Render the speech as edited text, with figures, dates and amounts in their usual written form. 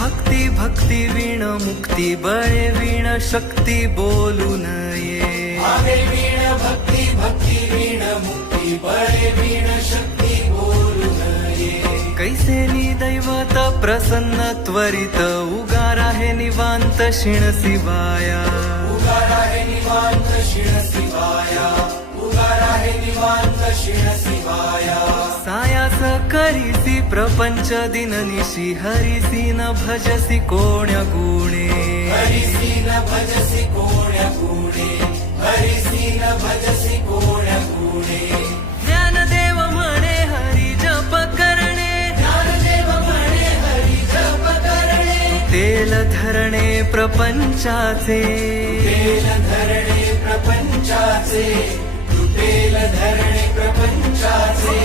भक्ती भक्ती वीण मुक्ती बळे वीण शक्ती बोलू नये आहे वीण भक्ती भक्ती वीण मुक्ती बळे वीण शक्ती बोलू नये कैसे दैवत प्रसन्न त्वरित उगार आहे निवांत शिण शिवाया उगार आहे निवांत शिण शिवाया उगार आहे निवांत शिण शिवाया सायास करीसी प्रपंच दिननिशी हरिसी न भजसी कोण्या गुणे हरिसी न भजसी कोण्या गुणे हरिसी न भजसी कोण्या गुणे ज्ञानदेव म्हणे हरी जप करणे ज्ञानदेव म्हणे हरी जप करणे तेल धरणे प्रपंचाचे तेल धरणे प्रपंचाचे तुटेल धरणे प्रपंचाचे